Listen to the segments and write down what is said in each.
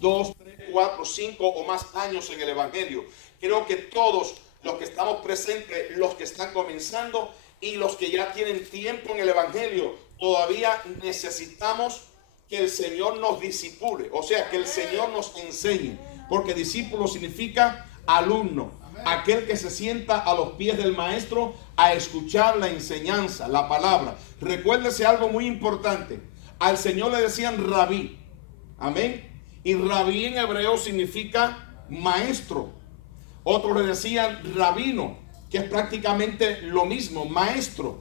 2, 3, 4, 5 o más años en el Evangelio. Creo que todos los que estamos presentes, los que están comenzando y los que ya tienen tiempo en el Evangelio, todavía necesitamos que el Señor nos disipule, o sea, que el Señor nos enseñe, porque discípulo significa alumno, aquel que se sienta a los pies del maestro a escuchar la enseñanza, la palabra. Recuérdese algo muy importante, al Señor le decían rabí, amén, y rabí en hebreo significa maestro. Otros le decían rabino, que es prácticamente lo mismo, maestro.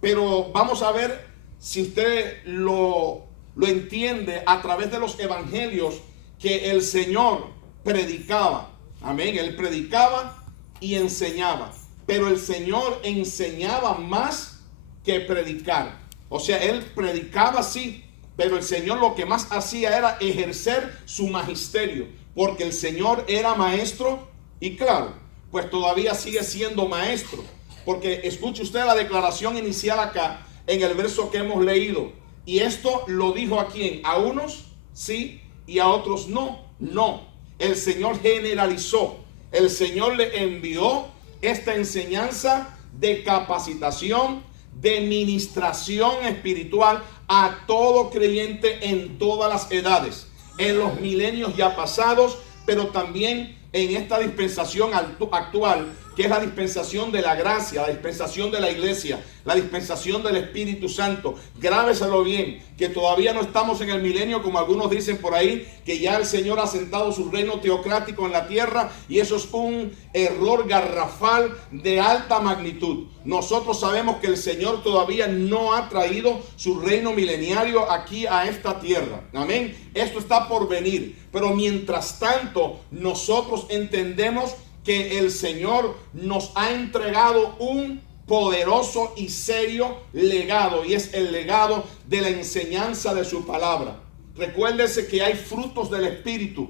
Pero vamos a ver si usted lo entiende a través de los evangelios, que el Señor predicaba. Amén. Él predicaba y enseñaba. Pero el Señor enseñaba más que predicar. O sea, Él predicaba sí, pero el Señor lo que más hacía era ejercer su magisterio. Porque el Señor era maestro y claro, pues todavía sigue siendo maestro. Porque escuche usted la declaración inicial acá en el verso que hemos leído. Y esto lo dijo a quién, a unos sí y a otros no. No, el Señor generalizó. El Señor le envió esta enseñanza de capacitación, de ministración espiritual a todo creyente en todas las edades, en los milenios ya pasados, pero también en esta dispensación actual, que es la dispensación de la gracia, la dispensación de la iglesia, la dispensación del Espíritu Santo. Grábeselo bien, que todavía no estamos en el milenio, como algunos dicen por ahí, que ya el Señor ha sentado su reino teocrático en la tierra, y eso es un error garrafal de alta magnitud. Nosotros sabemos que el Señor todavía no ha traído su reino mileniario aquí a esta tierra. Amén. Esto está por venir. Pero mientras tanto, nosotros entendemos que el Señor nos ha entregado un poderoso y serio legado, y es el legado de la enseñanza de su palabra. Recuérdese que hay frutos del Espíritu.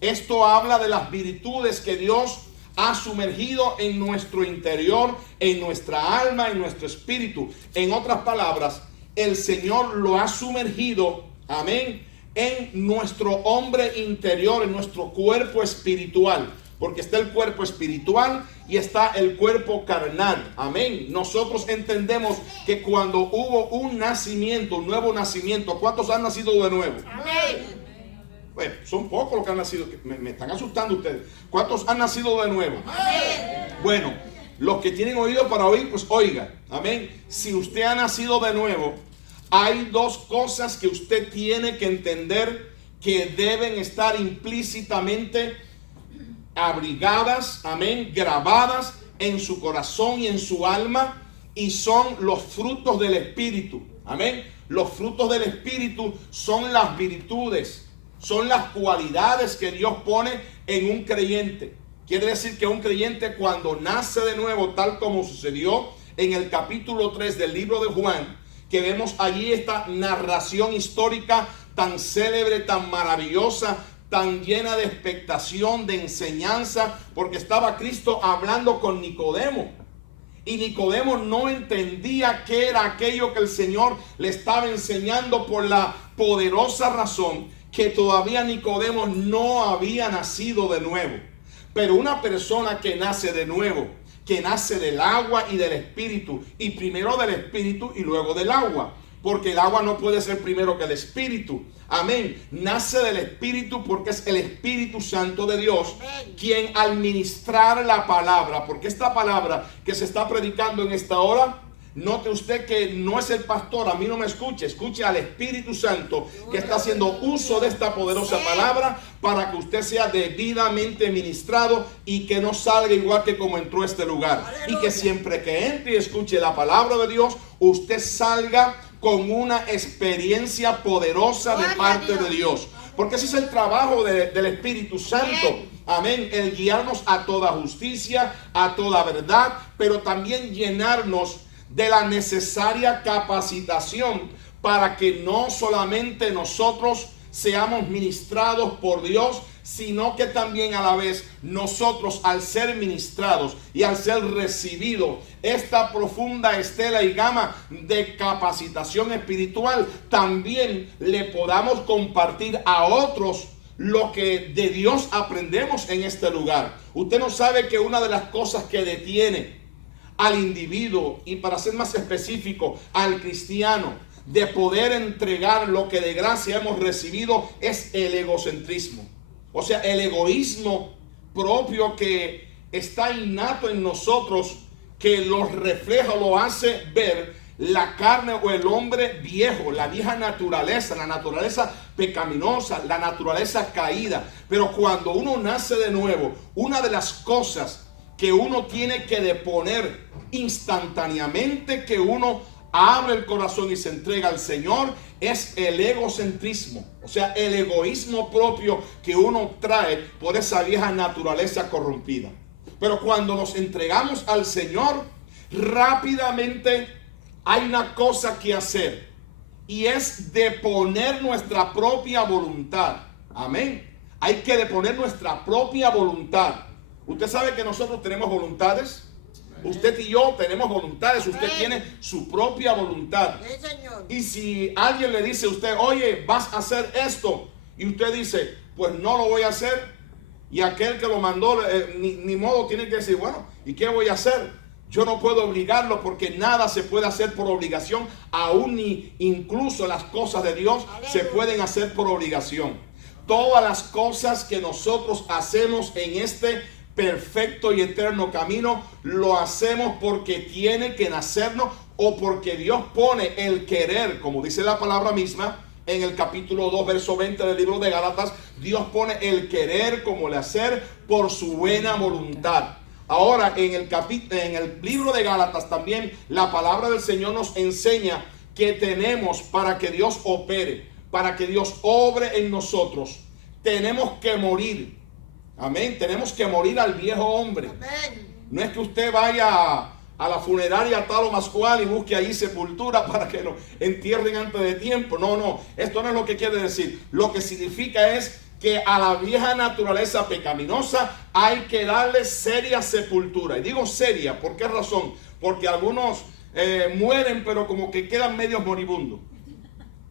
Esto habla de las virtudes que Dios ha sumergido en nuestro interior, en nuestra alma, en nuestro espíritu. En otras palabras, el Señor lo ha sumergido, amén, en nuestro hombre interior, en nuestro cuerpo espiritual. Porque está el cuerpo espiritual y está el cuerpo carnal. Amén. Nosotros entendemos que cuando hubo un nacimiento, un nuevo nacimiento, ¿cuántos han nacido de nuevo? Amén. Bueno, son pocos los que han nacido. Me están asustando ustedes. ¿Cuántos han nacido de nuevo? Amén. Bueno, los que tienen oído para oír, pues oiga. Amén. Si usted ha nacido de nuevo, hay dos cosas que usted tiene que entender que deben estar implícitamente abrigadas, amén, grabadas en su corazón y en su alma, y son los frutos del Espíritu, amén. Los frutos del Espíritu son las virtudes, son las cualidades que Dios pone en un creyente. Quiere decir que un creyente, cuando nace de nuevo, tal como sucedió en el capítulo 3 del libro de Juan, que vemos allí esta narración histórica tan célebre, tan maravillosa, tan llena de expectación, de enseñanza, porque estaba Cristo hablando con Nicodemo. Y Nicodemo no entendía qué era aquello que el Señor le estaba enseñando, por la poderosa razón que todavía Nicodemo no había nacido de nuevo. Pero una persona que nace de nuevo, que nace del agua y del Espíritu, y primero del Espíritu y luego del agua, porque el agua no puede ser primero que el Espíritu. Amén. Nace del Espíritu porque es el Espíritu Santo de Dios quien, al ministrar la palabra, porque esta palabra que se está predicando en esta hora, note usted que no es el pastor, a mí no me escuche, escuche al Espíritu Santo que está haciendo uso de esta poderosa palabra para que usted sea debidamente ministrado y que no salga igual que como entró a este lugar. Y que siempre que entre y escuche la palabra de Dios, usted salga con una experiencia poderosa de parte de Dios. Porque ese es el trabajo del Espíritu Santo. Amén. El guiarnos a toda justicia, a toda verdad, pero también llenarnos de la necesaria capacitación para que no solamente nosotros seamos ministrados por Dios, sino que también a la vez nosotros, al ser ministrados y al ser recibido esta profunda estela y gama de capacitación espiritual, también le podamos compartir a otros lo que de Dios aprendemos en este lugar. Usted no sabe que una de las cosas que detiene al individuo, y para ser más específico, al cristiano, de poder entregar lo que de gracia hemos recibido, es el egocentrismo. O sea, el egoísmo propio que está innato en nosotros, que lo refleja, lo hace ver la carne o el hombre viejo, la vieja naturaleza, la naturaleza pecaminosa, la naturaleza caída. Pero cuando uno nace de nuevo, una de las cosas que uno tiene que deponer instantáneamente que uno abre el corazón y se entrega al Señor es el egocentrismo, o sea, el egoísmo propio que uno trae por esa vieja naturaleza corrompida. Pero cuando nos entregamos al Señor, rápidamente hay una cosa que hacer, y es deponer nuestra propia voluntad. Amén. Hay que deponer nuestra propia voluntad. Usted sabe que nosotros tenemos voluntades. Usted y yo tenemos voluntades. Usted tiene su propia voluntad. Y si alguien le dice a usted, oye, vas a hacer esto, y usted dice, pues no lo voy a hacer, y aquel que lo mandó, ni modo, tiene que decir, bueno, ¿y qué voy a hacer? Yo no puedo obligarlo, porque nada se puede hacer por obligación, aún ni incluso las cosas de Dios se pueden hacer por obligación. Todas las cosas que nosotros hacemos en este perfecto y eterno camino, lo hacemos porque tiene que nacernos, o porque Dios pone el querer, como dice la palabra misma en el capítulo 2, verso 20 del libro de Gálatas. Dios pone el querer como el hacer por su buena voluntad. Ahora, en el libro de Gálatas también la palabra del Señor nos enseña que tenemos, para que Dios opere, para que Dios obre en nosotros, tenemos que morir. Amén. Tenemos que morir al viejo hombre. Amén. No es que usted vaya a la funeraria tal o más cual y busque ahí sepultura para que lo entierren antes de tiempo. No. Esto no es lo que quiere decir. Lo que significa es que a la vieja naturaleza pecaminosa hay que darle seria sepultura. Y digo seria, ¿por qué razón? Porque algunos mueren, pero como que quedan medios moribundos.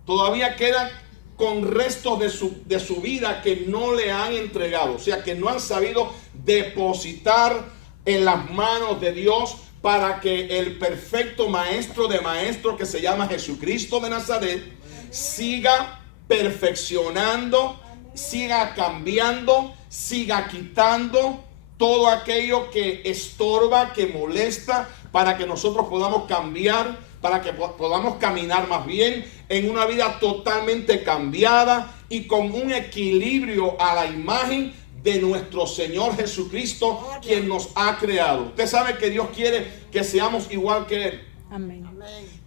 Todavía quedan con restos de su vida que no le han entregado. O sea, que no han sabido depositar en las manos de Dios, para que el perfecto maestro de maestros, que se llama Jesucristo de Nazaret, siga perfeccionando, siga cambiando, siga quitando todo aquello que estorba, que molesta, para que nosotros podamos cambiar, para que podamos caminar más bien en una vida totalmente cambiada y con un equilibrio a la imagen de nuestro Señor Jesucristo, quien nos ha creado. Usted sabe que Dios quiere que seamos igual que Él. Amén.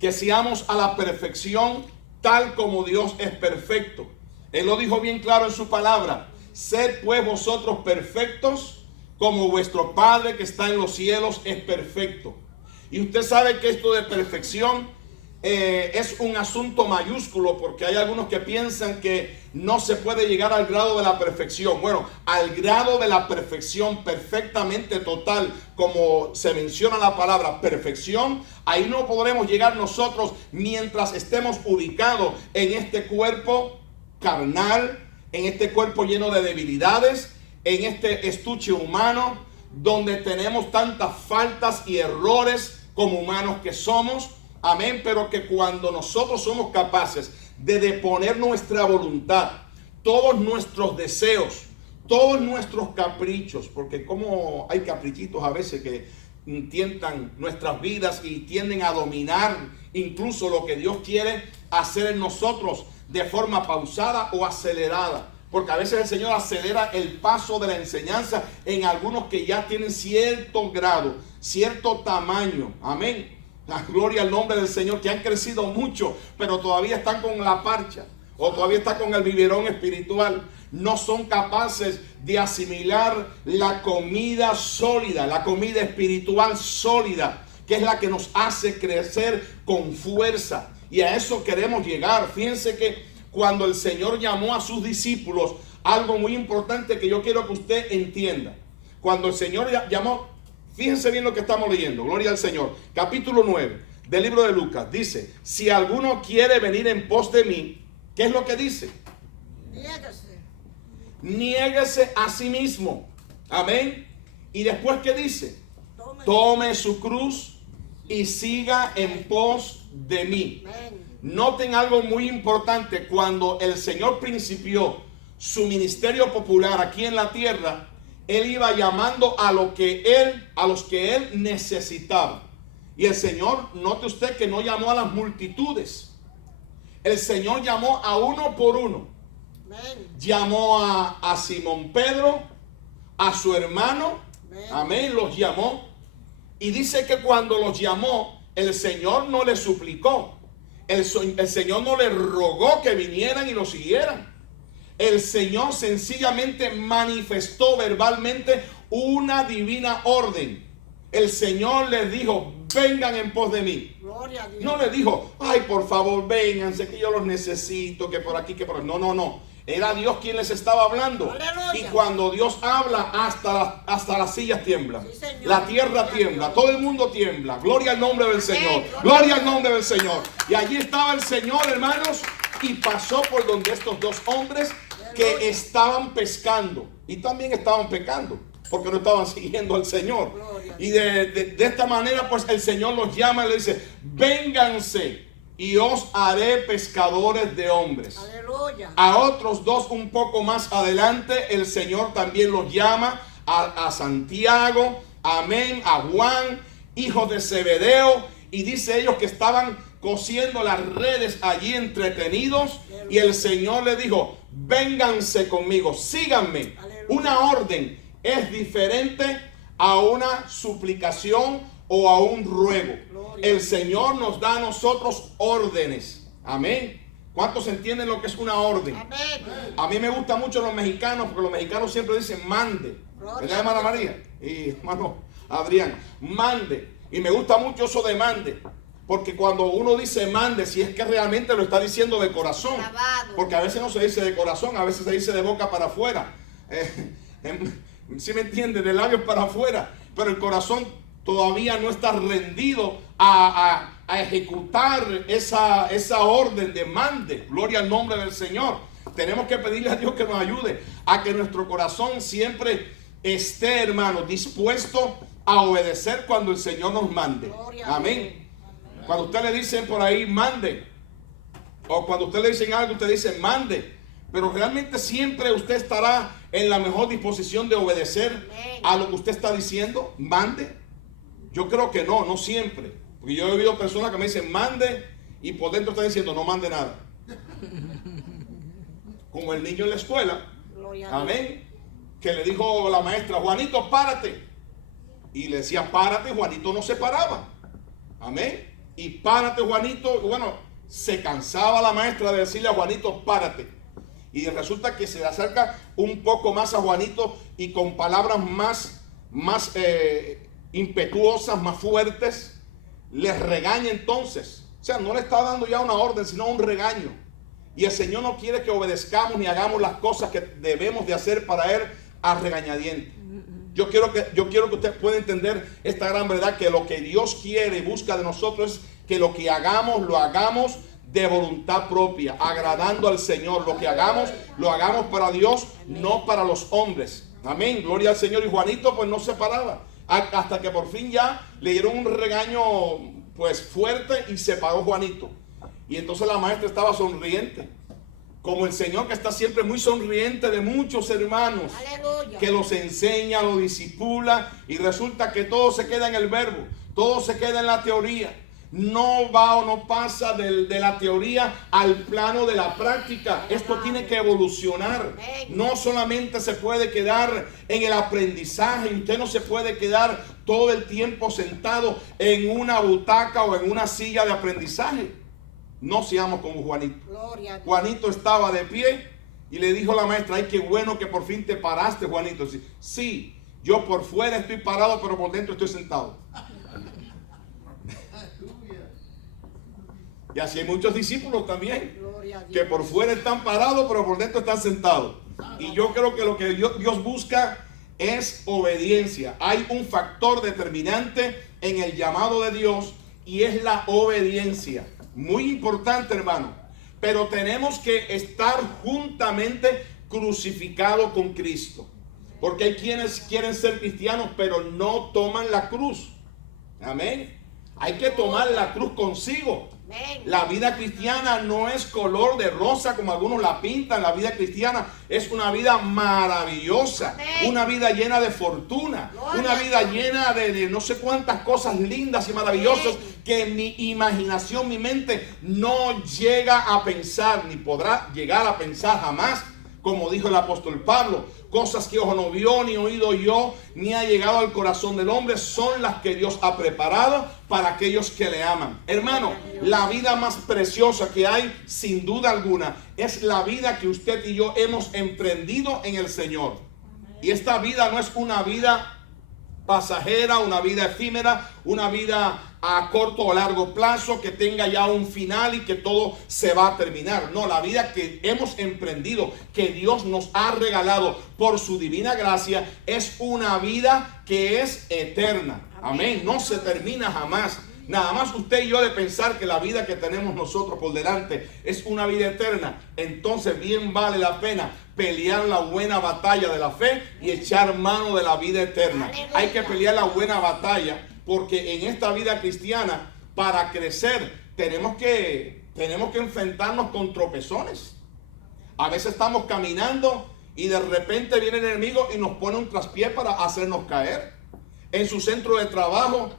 Que seamos a la perfección, tal como Dios es perfecto. Él lo dijo bien claro en su palabra: sed pues vosotros perfectos, como vuestro Padre que está en los cielos es perfecto. Y usted sabe que esto de perfección es un asunto mayúsculo, porque hay algunos que piensan que no se puede llegar al grado de la perfección. Bueno, al grado de la perfección perfectamente total, como se menciona la palabra perfección, ahí no podremos llegar nosotros mientras estemos ubicados en este cuerpo carnal, en este cuerpo lleno de debilidades, en este estuche humano, donde tenemos tantas faltas y errores como humanos que somos. Amén. Pero que cuando nosotros somos capaces de deponer nuestra voluntad, todos nuestros deseos, todos nuestros caprichos, porque como hay caprichitos a veces que tientan nuestras vidas y tienden a dominar incluso lo que Dios quiere hacer en nosotros de forma pausada o acelerada. Porque a veces el Señor acelera el paso de la enseñanza en algunos que ya tienen cierto grado, cierto tamaño. Amén. La gloria al nombre del Señor, que han crecido mucho, pero todavía están con la parcha, o todavía están con el biberón espiritual. No son capaces de asimilar la comida sólida, la comida espiritual sólida, que es la que nos hace crecer con fuerza. Y a eso queremos llegar. Fíjense que cuando el Señor llamó a sus discípulos, algo muy importante que yo quiero que usted entienda. Cuando el Señor llamó, fíjense bien lo que estamos leyendo, gloria al Señor. Capítulo 9 del libro de Lucas dice: si alguno quiere venir en pos de mí, ¿qué es lo que dice? niéguese a sí mismo. Amén. Y después, ¿qué dice? Tome su cruz y siga en pos de mí. Noten algo muy importante. Cuando el Señor principió su ministerio popular aquí en la tierra, Él iba llamando a los que Él necesitaba. Y el Señor, note usted que no llamó a las multitudes. El Señor llamó a uno por uno. Llamó a Simón Pedro, a su hermano. Amén, los llamó. Y dice que cuando los llamó, el Señor no les suplicó. El Señor no les rogó que vinieran y lo siguieran. El Señor sencillamente manifestó verbalmente una divina orden. El Señor les dijo: vengan en pos de mí. No les dijo: ay, por favor, vénganse, que yo los necesito, que por aquí, que por aquí. No, no, no. Era Dios quien les estaba hablando. Aleluya. Y cuando Dios habla, hasta las sillas tiemblan. Sí, la tierra tiembla, todo el mundo tiembla. Gloria al nombre del Señor. Gloria al nombre del Señor. Y allí estaba el Señor, hermanos, y pasó por donde estos dos hombres que estaban pescando y también estaban pecando, porque no estaban siguiendo al Señor. Y de esta manera, pues el Señor los llama y le dice: vénganse y os haré pescadores de hombres. Aleluya. A otros dos un poco más adelante, el Señor también los llama, a Santiago, amén, a Juan, hijos de Zebedeo, y dice ellos que estaban cosiendo las redes allí entretenidos. Aleluya. Y el Señor les dijo: vénganse conmigo, síganme. Aleluya. Una orden es diferente a una suplicación o a un ruego. Gloria. El Señor nos da a nosotros órdenes. Amén. ¿Cuántos entienden lo que es una orden? Amén. A mí me gusta mucho los mexicanos, porque los mexicanos siempre dicen mande. ¿Verdad, hermana María? Y hermano Adrián, mande. Y me gusta mucho eso de mande, porque cuando uno dice mande, si es que realmente lo está diciendo de corazón. Porque a veces no se dice de corazón, a veces se dice de boca para afuera. ¿Sí me entiende? De labios para afuera. Pero el corazón todavía no está rendido a ejecutar esa orden de mande. Gloria al nombre del Señor. Tenemos que pedirle a Dios que nos ayude a que nuestro corazón siempre esté, hermano, dispuesto a obedecer cuando el Señor nos mande. Amén. Cuando usted le dicen por ahí mande, o cuando usted le dicen algo, usted dice mande. Pero realmente siempre usted estará en la mejor disposición de obedecer a lo que usted está diciendo. Mande. Yo creo que no siempre. Porque yo he oído personas que me dicen mande y por dentro están diciendo no mande nada. Como el niño en la escuela. Amén. Que le dijo la maestra: Juanito, párate. Y le decía párate, Juanito no se paraba. Amén. Y párate, Juanito. Bueno, se cansaba la maestra de decirle a Juanito párate. Y resulta que se le acerca un poco más a Juanito y con palabras más impetuosas, más fuertes, les regaña entonces. O sea, no le está dando ya una orden, sino un regaño. Y el Señor no quiere que obedezcamos ni hagamos las cosas que debemos de hacer para Él a regañadientes. Yo quiero que usted pueda entender esta gran verdad, que lo que Dios quiere y busca de nosotros es que lo que hagamos, lo hagamos de voluntad propia, agradando al Señor. Lo que hagamos, lo hagamos para Dios, no para los hombres. Amén, gloria al Señor. Y Juanito pues no se paraba, hasta que por fin ya le dieron un regaño pues fuerte y se paró Juanito. Y entonces la maestra estaba sonriente, como el Señor, que está siempre muy sonriente de muchos hermanos. Aleluya. Que los enseña, los discipula, y resulta que todo se queda en el verbo, todo se queda en la teoría. No va o no pasa de la teoría al plano de la práctica. Esto tiene que evolucionar. No solamente se puede quedar en el aprendizaje. Usted no se puede quedar todo el tiempo sentado en una butaca o en una silla de aprendizaje. No seamos como Juanito. Juanito estaba de pie y le dijo a la maestra: ay, qué bueno que por fin te paraste, Juanito. Sí, yo por fuera estoy parado, pero por dentro estoy sentado. Y así hay muchos discípulos también, que por fuera están parados, pero por dentro están sentados. Y yo creo que lo que Dios busca es obediencia. Hay un factor determinante en el llamado de Dios, y es la obediencia. Muy importante, hermano. Pero tenemos que estar juntamente crucificado con Cristo. Porque hay quienes quieren ser cristianos, pero no toman la cruz. Amén. Hay que tomar la cruz consigo. La vida cristiana no es color de rosa como algunos la pintan. La vida cristiana es una vida maravillosa, una vida llena de fortuna, una vida llena de no sé cuántas cosas lindas y maravillosas que mi imaginación, mi mente no llega a pensar, ni podrá llegar a pensar jamás. Como dijo el apóstol Pablo, cosas que ojo no vio, ni oído yo, ni ha llegado al corazón del hombre, son las que Dios ha preparado para aquellos que le aman. Hermano, la vida más preciosa que hay, sin duda alguna, es la vida que usted y yo hemos emprendido en el Señor. Y esta vida no es una vida pasajera, una vida efímera, una vida a corto o largo plazo que tenga ya un final y que todo se va a terminar. No, la vida que hemos emprendido, que Dios nos ha regalado por su divina gracia, es una vida que es eterna. Amén. No se termina jamás. Nada más usted y yo de pensar que la vida que tenemos nosotros por delante es una vida eterna, entonces bien vale la pena pelear la buena batalla de la fe y echar mano de la vida eterna. Hay que pelear la buena batalla, porque en esta vida cristiana, para crecer, tenemos que enfrentarnos con tropezones. A veces estamos caminando y de repente viene el enemigo y nos pone un traspié para hacernos caer. En su centro de trabajo,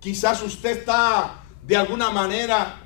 quizás usted está de alguna manera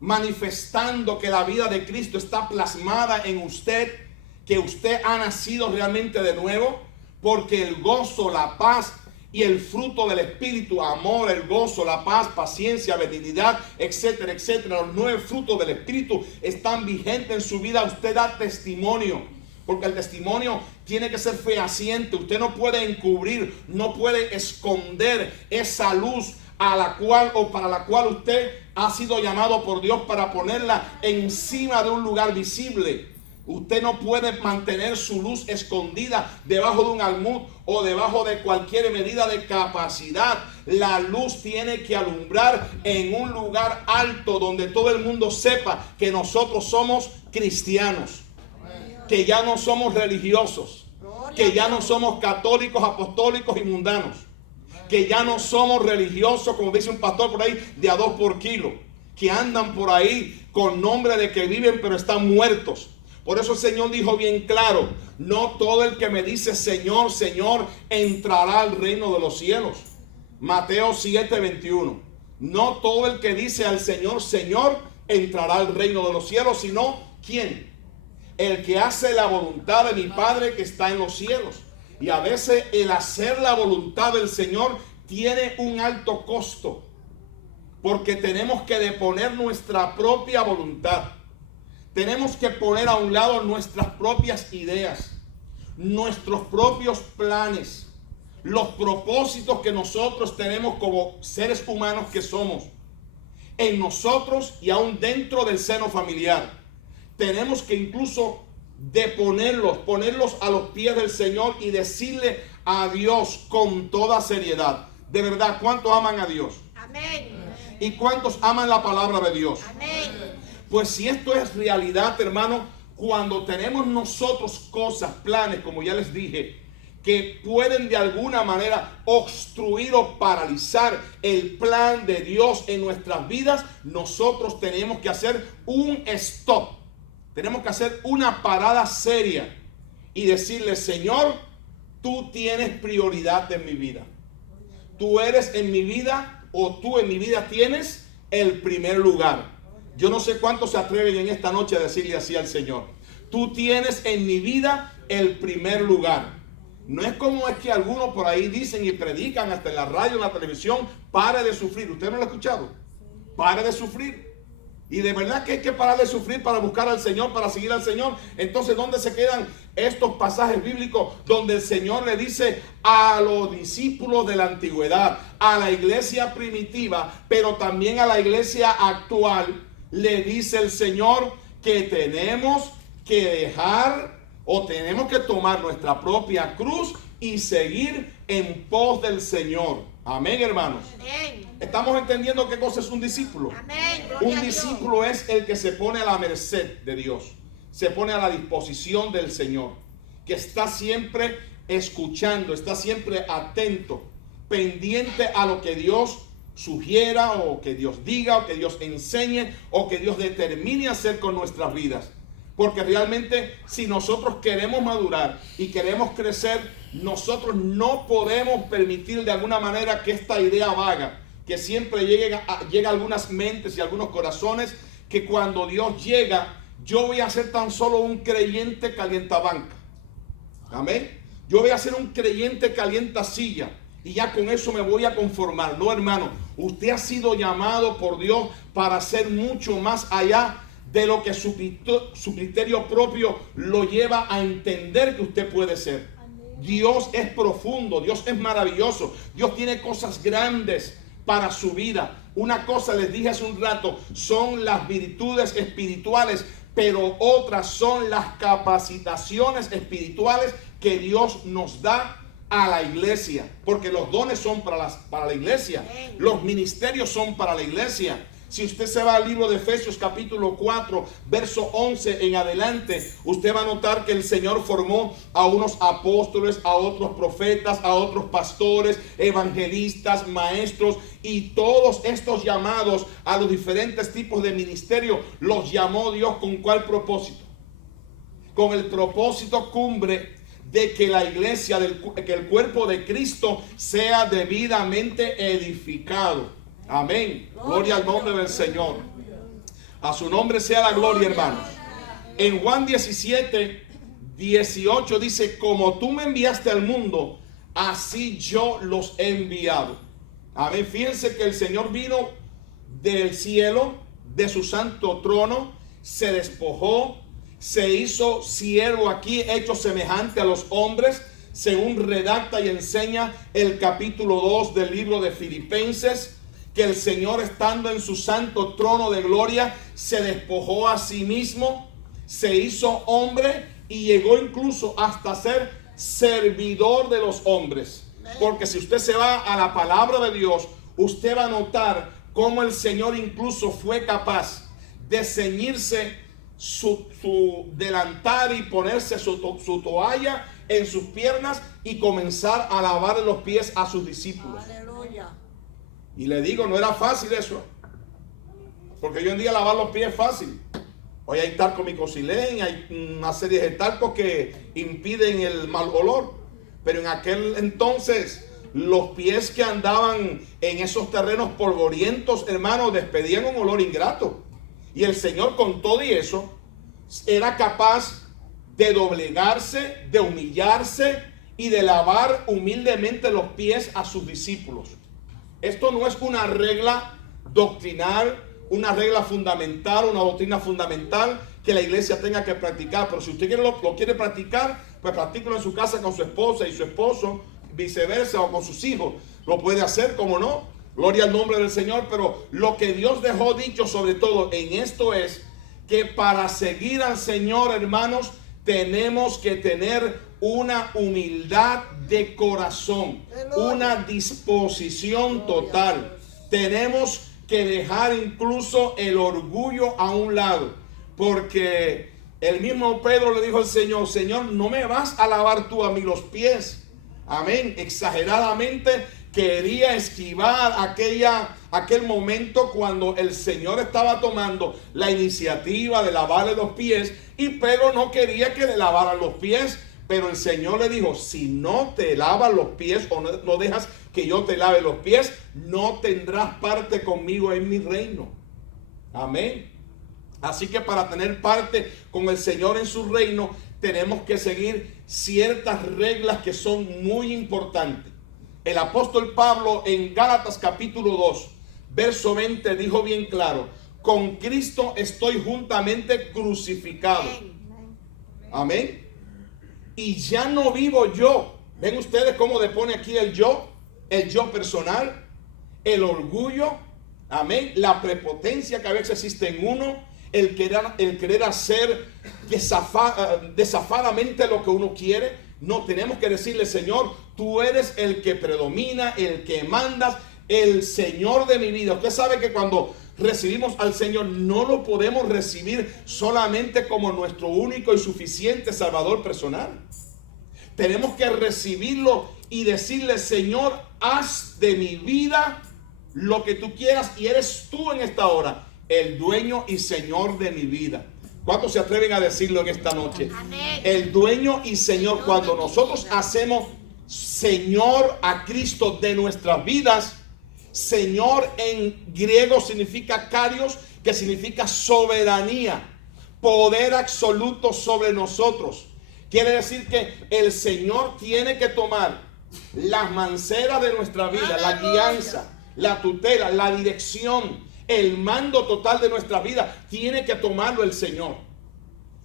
manifestando que la vida de Cristo está plasmada en usted, que usted ha nacido realmente de nuevo, porque el gozo, la paz y el fruto del Espíritu, amor, el gozo, la paz, paciencia, benignidad, etcétera, etcétera, los 9 frutos del Espíritu están vigentes en su vida. Usted da testimonio, porque el testimonio tiene que ser fehaciente. Usted no puede encubrir, no puede esconder esa luz a la cual o para la cual usted ha sido llamado por Dios para ponerla encima de un lugar visible. Usted no puede mantener su luz escondida debajo de un almud o debajo de cualquier medida de capacidad. La luz tiene que alumbrar en un lugar alto donde todo el mundo sepa que nosotros somos cristianos, que ya no somos religiosos, que ya no somos católicos, apostólicos y mundanos, que ya no somos religiosos, como dice un pastor por ahí, de a 2 por kilo, que andan por ahí con nombre de que viven pero están muertos. Por eso el Señor dijo bien claro: no todo el que me dice Señor, Señor, entrará al reino de los cielos. Mateo 7:21. No todo el que dice al Señor, Señor, entrará al reino de los cielos, sino ¿quién? El que hace la voluntad de mi Padre que está en los cielos. Y a veces el hacer la voluntad del Señor tiene un alto costo, porque tenemos que deponer nuestra propia voluntad. Tenemos que poner a un lado nuestras propias ideas, nuestros propios planes, los propósitos que nosotros tenemos como seres humanos que somos, en nosotros y aún dentro del seno familiar. Tenemos que incluso ponerlos a los pies del Señor y decirle a Dios con toda seriedad: de verdad, ¿cuántos aman a Dios? Amén. ¿Y cuántos aman la palabra de Dios? Amén. Pues si esto es realidad, hermano, cuando tenemos nosotros cosas, planes, como ya les dije, que pueden de alguna manera obstruir o paralizar el plan de Dios en nuestras vidas, nosotros tenemos que hacer un stop. Tenemos que hacer una parada seria y decirle: Señor, tú tienes prioridad en mi vida. Tú eres en mi vida, o tú en mi vida tienes el primer lugar. Yo no sé cuántos se atreven en esta noche a decirle así al Señor: tú tienes en mi vida el primer lugar. No es como es que algunos por ahí dicen y predican hasta en la radio, en la televisión: pare de sufrir. ¿Usted no lo ha escuchado? Pare de sufrir. Y de verdad que hay que parar de sufrir para buscar al Señor, para seguir al Señor. Entonces, ¿dónde se quedan estos pasajes bíblicos donde el Señor le dice a los discípulos de la antigüedad, a la iglesia primitiva, pero también a la iglesia actual? Le dice el Señor que tenemos que dejar o tenemos que tomar nuestra propia cruz y seguir en pos del Señor. Amén, hermanos. Amén. ¿Estamos entendiendo qué cosa es un discípulo? Amén. Gloria Un a Dios. discípulo es el que se pone a la merced de Dios, se pone a la disposición del Señor. que está siempre escuchando, está siempre atento, pendiente a lo que Dios sugiera o que Dios diga o que Dios enseñe o que Dios determine hacer con nuestras vidas. Porque realmente si nosotros queremos madurar y queremos crecer, nosotros no podemos permitir de alguna manera que esta idea vaga, que siempre llega a algunas mentes y algunos corazones, que cuando Dios llega, yo voy a ser tan solo un creyente calientabanca. Amén. Yo voy a ser un creyente calientasilla y ya con eso me voy a conformar. No, hermano, usted ha sido llamado por Dios para ser mucho más allá de lo que su criterio propio lo lleva a entender que usted puede ser. Dios es profundo, Dios es maravilloso, Dios tiene cosas grandes para su vida. Una cosa les dije hace un rato, son las virtudes espirituales, pero otras son las capacitaciones espirituales que Dios nos da a la iglesia, porque los dones son para la iglesia, los ministerios son para la iglesia. Si usted se va al libro de Efesios capítulo 4, verso 11 en adelante, usted va a notar que el Señor formó a unos apóstoles, a otros profetas, a otros pastores, evangelistas, maestros, y todos estos llamados a los diferentes tipos de ministerio los llamó Dios ¿con cuál propósito? Con el propósito cumbre de que la iglesia, que el cuerpo de Cristo sea debidamente edificado. Amén. Gloria al nombre del Señor. A su nombre sea la gloria, hermanos. En Juan 17, 18 dice: como tú me enviaste al mundo, así yo los he enviado. Amén. Fíjense que el Señor vino del cielo, de su santo trono, se despojó, se hizo siervo aquí, hecho semejante a los hombres, según redacta y enseña el capítulo 2 del libro de Filipenses, que el Señor, estando en su santo trono de gloria, se despojó a sí mismo, se hizo hombre y llegó incluso hasta ser servidor de los hombres. Porque si usted se va a la palabra de Dios, usted va a notar cómo el Señor incluso fue capaz de ceñirse su delantal y ponerse su toalla en sus piernas y comenzar a lavar los pies a sus discípulos. Aleluya. Y le digo, no era fácil eso, porque hoy en día lavar los pies es fácil. Hoy hay talco micosilén, hay una serie de talcos que impiden el mal olor, pero en aquel entonces los pies que andaban en esos terrenos polvorientos, hermanos, despedían un olor ingrato. Y el Señor, con todo y eso, era capaz de doblegarse, de humillarse y de lavar humildemente los pies a sus discípulos. Esto no es una regla doctrinal, una regla fundamental, una doctrina fundamental que la iglesia tenga que practicar. Pero si usted lo quiere practicar, pues practíquelo en su casa con su esposa y su esposo, viceversa, o con sus hijos. Lo puede hacer, como no. Gloria al nombre del Señor. Pero lo que Dios dejó dicho sobre todo en esto es que para seguir al Señor, hermanos, tenemos que tener una humildad de corazón, una disposición total. Tenemos que dejar incluso el orgullo a un lado, porque el mismo Pedro le dijo al Señor: Señor, no me vas a lavar tú a mí los pies. Amén. Exageradamente quería esquivar aquel momento cuando el Señor estaba tomando la iniciativa de lavarle los pies, y Pedro no quería que le lavaran los pies. Pero el Señor le dijo: si no te lavas los pies o no dejas que yo te lave los pies, no tendrás parte conmigo en mi reino. Amén. Así que para tener parte con el Señor en su reino, tenemos que seguir ciertas reglas que son muy importantes. El apóstol Pablo en Gálatas capítulo 2, verso 20 dijo bien claro: con Cristo estoy juntamente crucificado. Amén. Y ya no vivo yo. ¿Ven ustedes cómo le pone aquí el yo personal, el orgullo, amén, la prepotencia que a veces existe en uno, el querer hacer desafanadamente lo que uno quiere? No, tenemos que decirle: Señor, tú eres el que predomina, el que mandas, el Señor de mi vida. Usted sabe que cuando recibimos al Señor, no lo podemos recibir solamente como nuestro único y suficiente Salvador personal. tenemos que recibirlo y decirle: Señor, haz de mi vida lo que tú quieras, y eres tú en esta hora el dueño y Señor de mi vida. ¿Cuántos se atreven a decirlo en esta noche? Amén. El dueño y Señor. Cuando nosotros hacemos Señor a Cristo de nuestras vidas, Señor en griego significa Kyrios, que significa soberanía, poder absoluto sobre nosotros. Quiere decir que el Señor tiene que tomar las manceras de nuestra vida, la guianza, la tutela, la dirección, el mando total de nuestra vida. Tiene que tomarlo el Señor.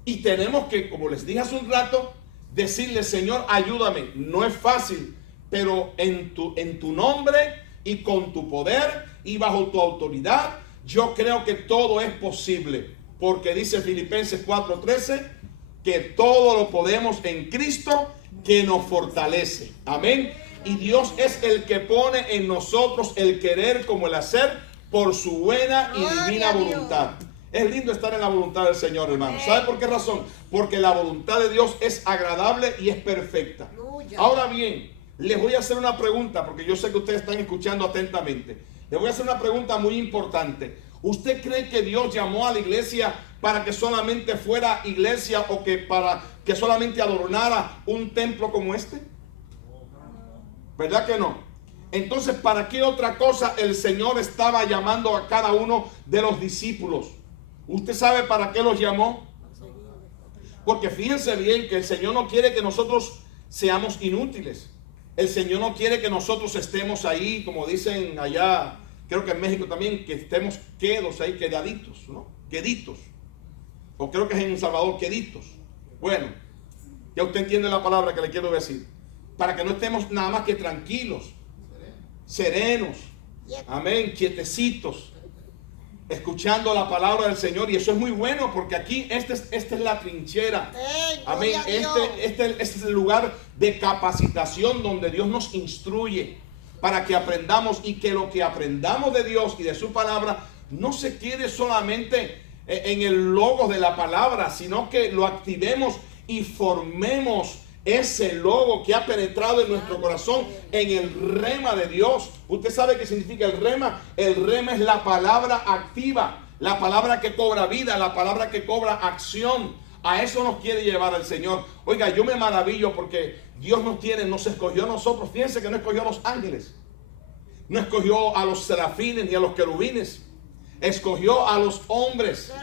Y tenemos que, como les dije hace un rato, decirle: Señor, ayúdame. No es fácil, pero en tu nombre y con tu poder y bajo tu autoridad, yo creo que todo es posible. Porque dice Filipenses 4:13 que todo lo podemos en Cristo que nos fortalece. Amén. Y Dios es el que pone en nosotros el querer como el hacer por su buena y divina voluntad. Es lindo estar en la voluntad del Señor, hermano. ¿Sabe por qué razón? Porque la voluntad de Dios es agradable y es perfecta. Ahora bien, les voy a hacer una pregunta, porque yo sé que ustedes están escuchando atentamente. Les voy a hacer una pregunta muy importante. ¿Usted cree que Dios llamó a la iglesia para que solamente fuera iglesia, o que para que solamente adornara un templo como este? ¿Verdad que no? Entonces, ¿para qué otra cosa el Señor estaba llamando a cada uno de los discípulos? ¿Usted sabe para qué los llamó? Porque fíjense bien que el Señor no quiere que nosotros seamos inútiles. El Señor no quiere que nosotros estemos ahí, como dicen allá, creo que en México también, que estemos quedos ahí, quedaditos, ¿no? Queditos. O creo que es en El Salvador, queditos. Bueno, ya usted entiende la palabra que le quiero decir. Para que no estemos nada más que tranquilos, serenos, amén, quietecitos, escuchando la palabra del Señor. Y eso es muy bueno, porque aquí esta es la trinchera, amén. Este es el lugar de capacitación donde Dios nos instruye para que aprendamos, y que lo que aprendamos de Dios y de su palabra no se quede solamente en el logo de la palabra, sino que lo activemos y formemos ese logo que ha penetrado en nuestro corazón, en el rema de Dios. ¿Usted sabe qué significa el rema? El rema es la palabra activa, la palabra que cobra vida, la palabra que cobra acción. A eso nos quiere llevar el Señor. Oiga, yo me maravillo porque Dios nos escogió a nosotros. Fíjense que no escogió a los ángeles, no escogió a los serafines ni a los querubines, escogió a los hombres.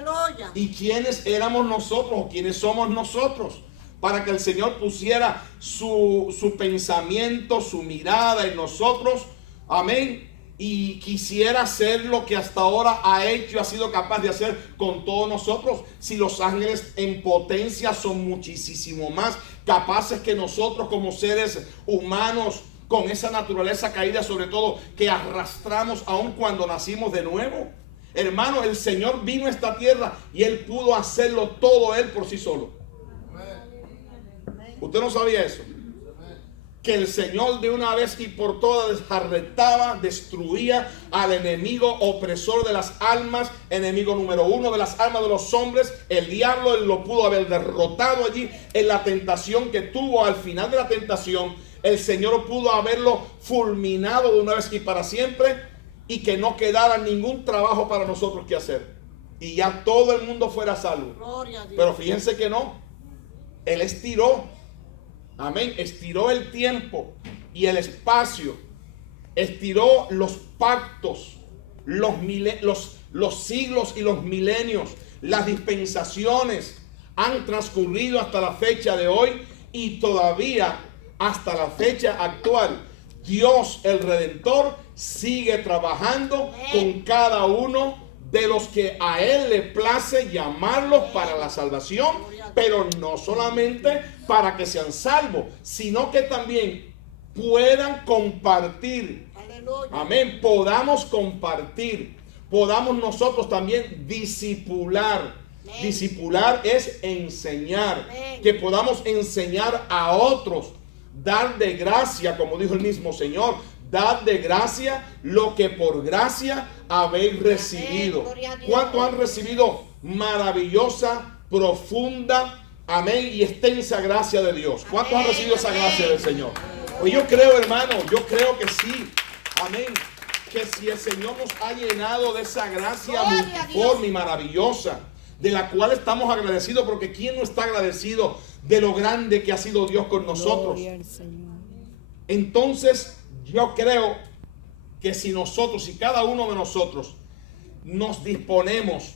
¿Y quiénes éramos nosotros, o quiénes somos nosotros? Para que el Señor pusiera su pensamiento, su mirada en nosotros, amén, y quisiera hacer lo que hasta ahora ha hecho y ha sido capaz de hacer con todos nosotros. Si los ángeles en potencia son muchísimo más capaces que nosotros como seres humanos, con esa naturaleza caída sobre todo, que arrastramos aun cuando nacimos de nuevo. Hermano, el Señor vino a esta tierra y Él pudo hacerlo todo Él por sí solo. ¿Usted no sabía eso? Que el Señor de una vez y por todas desarretaba, destruía al enemigo opresor de las almas, enemigo número uno de las almas de los hombres. El diablo, él lo pudo haber derrotado allí en la tentación que tuvo. Al final de la tentación, el Señor pudo haberlo fulminado de una vez y para siempre, y que no quedara ningún trabajo para nosotros que hacer, y ya todo el mundo fuera salvo. Pero fíjense que no. Él estiró, amén, estiró el tiempo y el espacio, estiró los pactos, los siglos y los milenios, las dispensaciones han transcurrido hasta la fecha de hoy, y todavía hasta la fecha actual Dios el Redentor sigue trabajando con cada uno de los que a Él le place llamarlos para la salvación, pero no solamente para que sean salvos, sino que también puedan compartir. Amén, podamos compartir, podamos nosotros también discipular. Discipular es enseñar, que podamos enseñar a otros, dar de gracia, como dijo el mismo Señor. Dad de gracia lo que por gracia habéis recibido. ¿Cuánto han recibido maravillosa, profunda Amén. Y extensa gracia de Dios. ¿Cuántos han recibido esa gracia del Señor? Pues yo creo, hermano, yo creo que sí. Amén. Que si el Señor nos ha llenado de esa gracia multiforme y maravillosa, de la cual estamos agradecidos, porque ¿quién no está agradecido de lo grande que ha sido Dios con nosotros? Entonces, yo creo que si nosotros, si cada uno de nosotros nos disponemos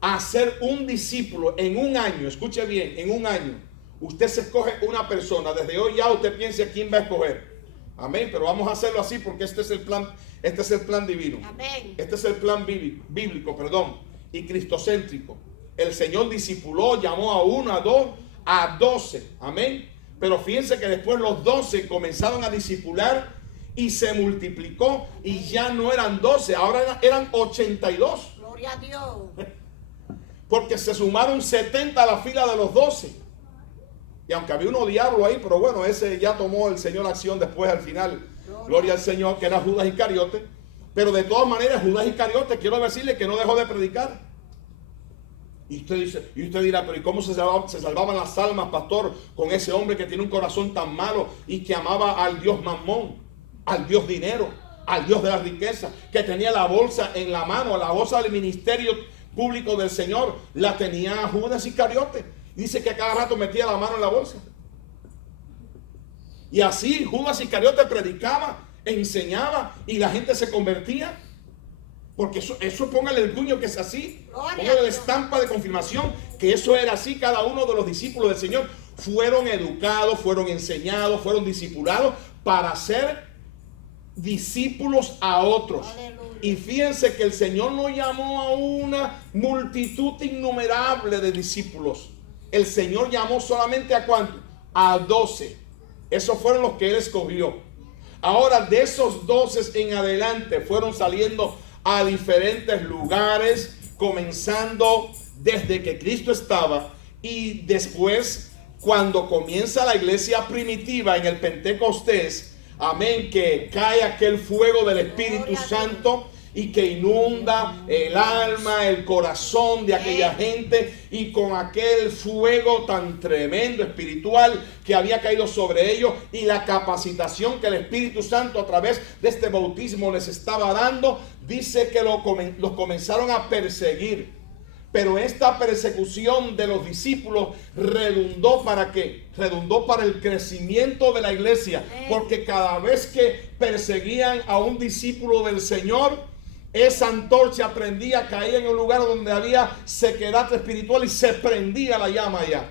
a ser un discípulo en un año, escuche bien, en un año, usted se escoge una persona, desde hoy ya usted piense a quién va a escoger. Amén, pero vamos a hacerlo así porque este es el plan divino. Amén. Este es el plan bíblico, y cristocéntrico. El Señor discipuló, llamó a uno, a dos, a 12. Amén. Pero fíjense que después los 12 comenzaron a discipular y se multiplicó y ya no eran 12, ahora eran 82. Gloria a Dios. Porque se sumaron 70 a la fila de los 12. Y aunque había uno diablo ahí, pero bueno, ese ya tomó el Señor acción después al final. Gloria al Señor, que era Judas Iscariote. Pero de todas maneras, Judas Iscariote, quiero decirle que no dejó de predicar. Y usted dirá, pero ¿y cómo se salvaban las almas, pastor, con ese hombre que tiene un corazón tan malo y que amaba al Dios Mamón, al Dios dinero, al Dios de la riqueza, que tenía la bolsa en la mano, la bolsa del ministerio público del Señor, la tenía Judas Iscariote? Dice que a cada rato metía la mano en la bolsa. Y así Judas Iscariote predicaba, enseñaba y la gente se convertía. Porque eso póngale el puño que es así. Póngale la estampa de confirmación que eso era así. Cada uno de los discípulos del Señor fueron educados, fueron enseñados, fueron discipulados para ser discípulos a otros. Aleluya. Y fíjense que el Señor no llamó a una multitud innumerable de discípulos. El Señor llamó solamente a ¿cuánto? A 12. Esos fueron los que Él escogió. Ahora de esos 12 en adelante fueron saliendo a diferentes lugares, comenzando desde que Cristo estaba y después cuando comienza la iglesia primitiva en el Pentecostés, amén, que cae aquel fuego del Espíritu Santo y que inunda el alma, el corazón de aquella gente, y con aquel fuego tan tremendo espiritual que había caído sobre ellos y la capacitación que el Espíritu Santo a través de este bautismo les estaba dando, dice que los comenzaron a perseguir. Pero esta persecución de los discípulos redundó ¿para qué? Redundó para el crecimiento de la iglesia, porque cada vez que perseguían a un discípulo del Señor, esa antorcha prendía, caía en un lugar donde había sequedad espiritual y se prendía la llama allá.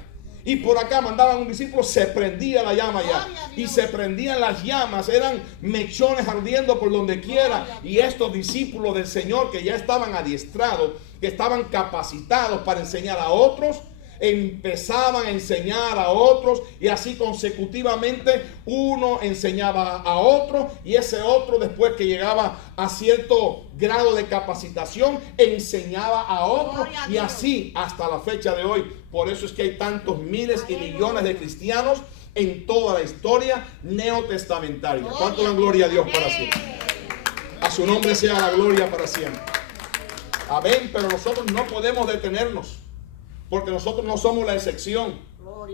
Y por acá mandaban un discípulo, se prendía la llama allá. Y se prendían las llamas, eran mechones ardiendo por donde quiera. Y estos discípulos del Señor que ya estaban adiestrados, que estaban capacitados para enseñar a otros, empezaban a enseñar a otros, y así consecutivamente uno enseñaba a otro, y ese otro, después que llegaba a cierto grado de capacitación, enseñaba a otro, y así hasta la fecha de hoy. Por eso es que hay tantos miles y millones de cristianos en toda la historia neotestamentaria. ¿Cuánto dan gloria a Dios para siempre? A su nombre sea la gloria para siempre. Amén. Pero nosotros no podemos detenernos, porque nosotros no somos la excepción.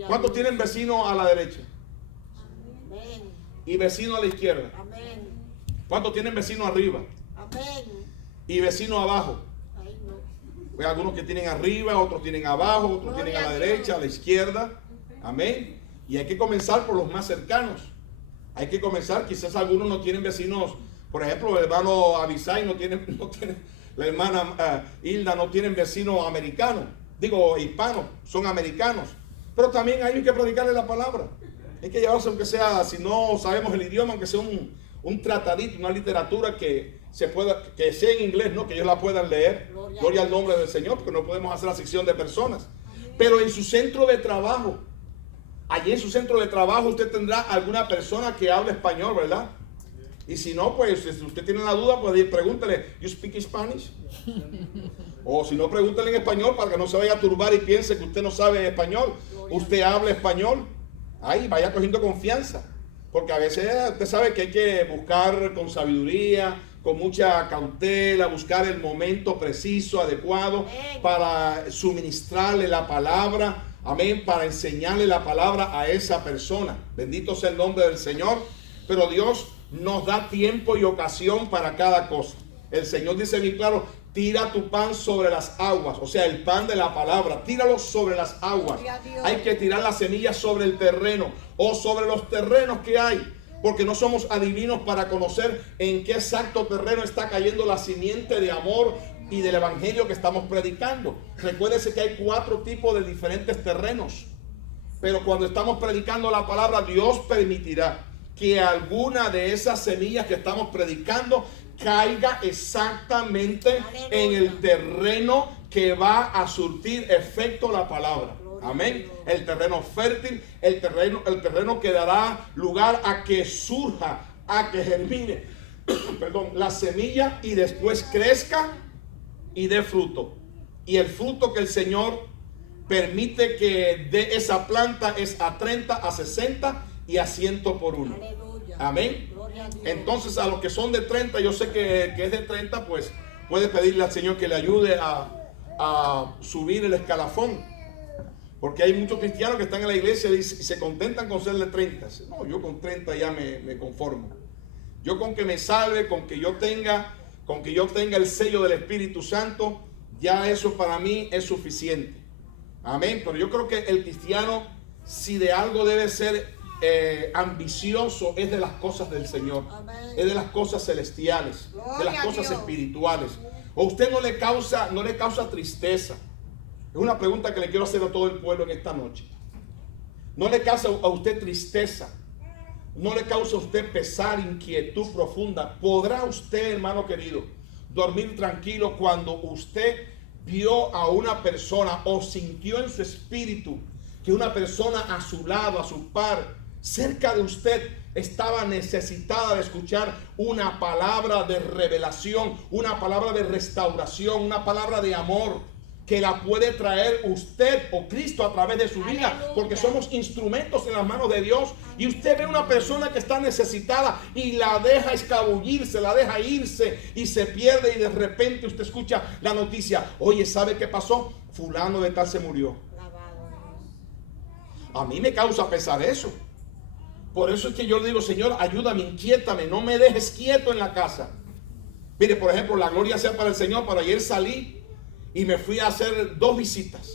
¿Cuántos tienen vecinos a la derecha? Amén. Y vecinos a la izquierda. Amén. ¿Cuántos tienen vecinos arriba? Amén. Y vecinos abajo. Ay, no. Hay algunos que tienen arriba, otros tienen abajo, otros tienen a la derecha, a la izquierda. Amén. Y hay que comenzar por los más cercanos. Hay que comenzar, quizás algunos no tienen vecinos. Por ejemplo, el hermano Abisai no tiene, la hermana Hilda no tienen vecinos americanos. Digo, hispanos, son americanos. Pero también hay que predicarle la palabra. Hay que llevarse, aunque sea, si no sabemos el idioma, aunque sea un tratadito, una literatura que sea en inglés, ¿no? Que ellos la puedan leer. Gloria al nombre del Señor, porque no podemos hacer la sección de personas. Pero en su centro de trabajo, allí en su centro de trabajo, usted tendrá alguna persona que hable español, ¿verdad? Y si no, pues, si usted tiene la duda, pues pregúntele, ¿you speak Spanish? O si no, pregúntele en español para que no se vaya a turbar y piense que usted no sabe español. Usted habla español. Ahí vaya cogiendo confianza. Porque a veces usted sabe que hay que buscar con sabiduría, con mucha cautela, buscar el momento preciso, adecuado para suministrarle la palabra amén, para enseñarle la palabra a esa persona. Bendito sea el nombre del Señor. Pero Dios nos da tiempo y ocasión para cada cosa. El Señor dice bien claro: tira tu pan sobre las aguas, o sea, el pan de la palabra, tíralo sobre las aguas. Hay que tirar las semillas sobre el terreno o sobre los terrenos que hay, porque no somos adivinos para conocer en qué exacto terreno está cayendo la simiente de amor y del evangelio que estamos predicando. Recuérdese que hay 4 tipos de diferentes terrenos, pero cuando estamos predicando la palabra, Dios permitirá que alguna de esas semillas que estamos predicando caiga exactamente en el terreno que va a surtir efecto la palabra. Amén. El terreno fértil, el terreno que dará lugar a que surja, a que germine, perdón, la semilla y después crezca y dé fruto. Y el fruto que el Señor permite que dé esa planta es a 30, a 60 y a 100 por uno. Amén. Entonces, a los que son de 30, yo sé que es de 30, pues puede pedirle al Señor que le ayude a subir el escalafón. Porque hay muchos cristianos que están en la iglesia y se contentan con ser de 30. No, yo con 30 ya me conformo. Yo con que me salve, con que yo tenga el sello del Espíritu Santo, ya eso para mí es suficiente. Amén. Pero yo creo que el cristiano, si de algo debe ser ambicioso, es de las cosas del Señor. Amén. Es de las cosas celestiales, gloria, de las cosas espirituales. ¿O usted no le causa tristeza? Es una pregunta que le quiero hacer a todo el pueblo en esta noche. ¿No le causa a usted tristeza? ¿No le causa a usted pesar, inquietud profunda? ¿Podrá usted, hermano querido, dormir tranquilo cuando usted vio a una persona o sintió en su espíritu que una persona a su lado, a su par, cerca de usted, estaba necesitada de escuchar una palabra de revelación, una palabra de restauración, una palabra de amor que la puede traer usted o Cristo a través de su vida? Aleluya. Porque somos instrumentos en las manos de Dios. Y usted ve una persona que está necesitada y la deja escabullirse, la deja irse y se pierde, y de repente usted escucha la noticia: oye, ¿sabe qué pasó? Fulano de tal se murió. A mí me causa pesar eso. Por eso es que yo le digo: Señor, ayúdame, inquiétame, no me dejes quieto en la casa. Mire, por ejemplo, la gloria sea para el Señor. Para ayer salí y me fui a hacer 2 visitas.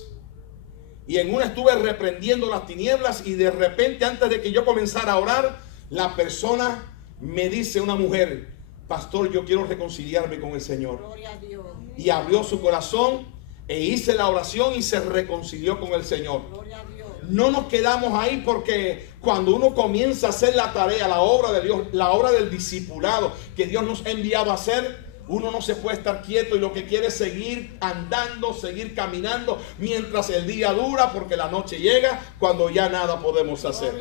Y en una estuve reprendiendo las tinieblas, y de repente, antes de que yo comenzara a orar, la persona me dice, una mujer: pastor, yo quiero reconciliarme con el Señor. Gloria a Dios. Y abrió su corazón e hice la oración y se reconcilió con el Señor. Gloria a Dios. No nos quedamos ahí, porque cuando uno comienza a hacer la tarea, la obra de Dios, la obra del discipulado que Dios nos ha enviado a hacer, uno no se puede estar quieto, y lo que quiere es seguir andando, seguir caminando mientras el día dura, porque la noche llega cuando ya nada podemos hacer.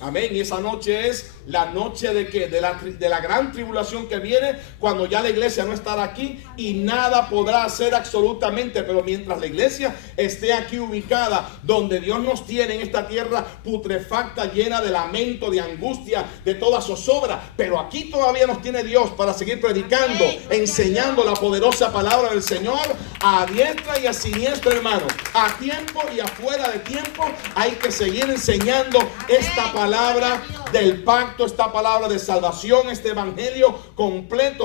Amén. Y esa noche es la noche de ¿qué? De la gran tribulación que viene, cuando ya la iglesia no estará aquí y nada podrá hacer absolutamente. Pero mientras la iglesia esté aquí ubicada, donde Dios nos tiene en esta tierra putrefacta, llena de lamento, de angustia, de toda zozobra, pero aquí todavía nos tiene Dios para seguir predicando, enseñando la poderosa palabra del Señor a diestra y a siniestra, hermano. A tiempo y afuera de tiempo hay que seguir enseñando esta palabra del pacto, esta palabra de salvación, este evangelio completo.